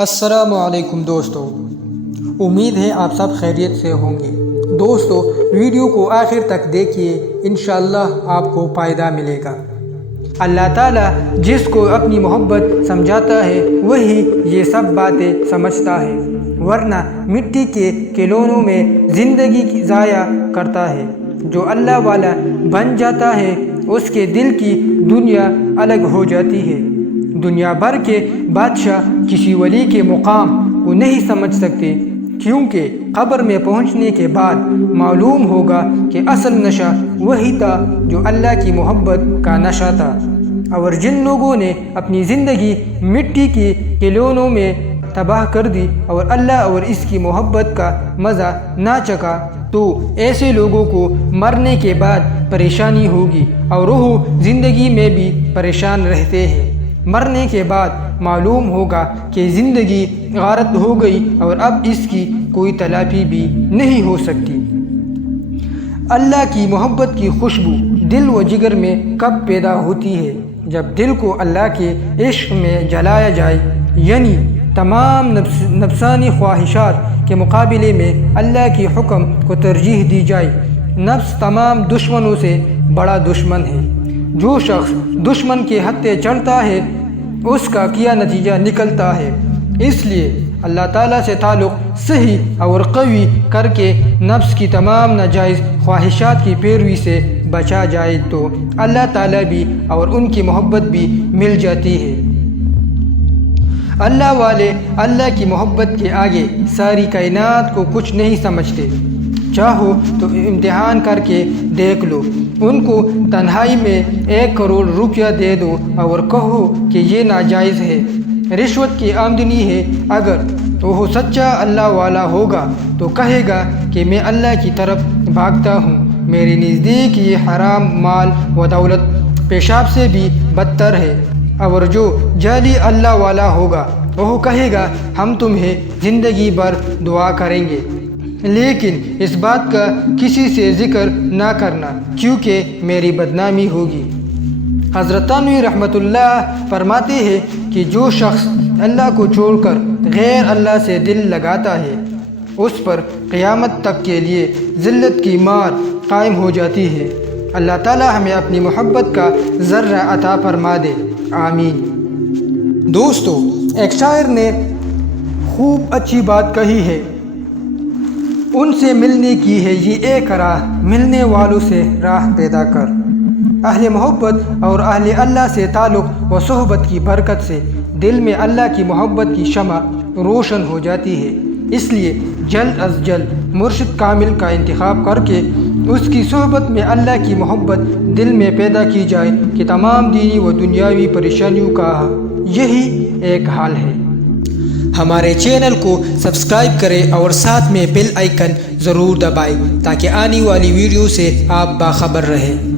السلام علیکم دوستو، امید ہے آپ سب خیریت سے ہوں گے۔ دوستو، ویڈیو کو آخر تک دیکھیے، انشاءاللہ آپ کو فائدہ ملے گا۔ اللہ تعالیٰ جس کو اپنی محبت سمجھاتا ہے وہی یہ سب باتیں سمجھتا ہے، ورنہ مٹی کے کھلونوں میں زندگی ضائع کرتا ہے۔ جو اللہ والا بن جاتا ہے اس کے دل کی دنیا الگ ہو جاتی ہے۔ دنیا بھر کے بادشاہ کسی ولی کے مقام کو نہیں سمجھ سکتے، کیونکہ قبر میں پہنچنے کے بعد معلوم ہوگا کہ اصل نشہ وہی تھا جو اللہ کی محبت کا نشہ تھا۔ اور جن لوگوں نے اپنی زندگی مٹی کے کھلونوں میں تباہ کر دی اور اللہ اور اس کی محبت کا مزہ نہ چکھا، تو ایسے لوگوں کو مرنے کے بعد پریشانی ہوگی اور روح زندگی میں بھی پریشان رہتے ہیں۔ مرنے کے بعد معلوم ہوگا کہ زندگی غارت ہو گئی اور اب اس کی کوئی تلافی بھی نہیں ہو سکتی۔ اللہ کی محبت کی خوشبو دل و جگر میں کب پیدا ہوتی ہے؟ جب دل کو اللہ کے عشق میں جلایا جائے، یعنی تمام نفسانی خواہشات کے مقابلے میں اللہ کے حکم کو ترجیح دی جائے۔ نفس تمام دشمنوں سے بڑا دشمن ہے۔ جو شخص دشمن کے ہتھے چڑھتا ہے اس کا کیا نتیجہ نکلتا ہے۔ اس لیے اللہ تعالیٰ سے تعلق صحیح اور قوی کر کے نفس کی تمام ناجائز خواہشات کی پیروی سے بچا جائے تو اللہ تعالیٰ بھی اور ان کی محبت بھی مل جاتی ہے۔ اللہ والے اللہ کی محبت کے آگے ساری کائنات کو کچھ نہیں سمجھتے۔ چاہو تو امتحان کر کے دیکھ لو، ان کو تنہائی میں 1 کروڑ روپیہ دے دو اور کہو کہ یہ ناجائز ہے، رشوت کی آمدنی ہے، اگر وہ سچا اللہ والا ہوگا تو کہے گا کہ میں اللہ کی طرف بھاگتا ہوں، میرے نزدیک یہ حرام مال و دولت پیشاب سے بھی بدتر ہے۔ اور جو جعلی اللہ والا ہوگا وہ کہے گا ہم تمہیں زندگی بھر دعا کریں گے، لیکن اس بات کا کسی سے ذکر نہ کرنا کیونکہ میری بدنامی ہوگی۔ حضرت تھانوی رحمۃ اللہ فرماتے ہیں کہ جو شخص اللہ کو چھوڑ کر غیر اللہ سے دل لگاتا ہے اس پر قیامت تک کے لیے ذلت کی مار قائم ہو جاتی ہے۔ اللہ تعالی ہمیں اپنی محبت کا ذرہ عطا فرما دے، آمین۔ دوستو، ایک شاعر نے خوب اچھی بات کہی ہے، ان سے ملنے کی ہے یہ ایک راہ، ملنے والوں سے راہ پیدا کر۔ اہل محبت اور اہل اللہ سے تعلق و صحبت کی برکت سے دل میں اللہ کی محبت کی شمع روشن ہو جاتی ہے۔ اس لیے جلد از جلد مرشد کامل کا انتخاب کر کے اس کی صحبت میں اللہ کی محبت دل میں پیدا کی جائے کہ تمام دینی و دنیاوی پریشانیوں کا یہی ایک حال ہے۔ ہمارے چینل کو سبسکرائب کریں اور ساتھ میں بیل آئیکن ضرور دبائیں تاکہ آنے والی ویڈیو سے آپ باخبر رہیں۔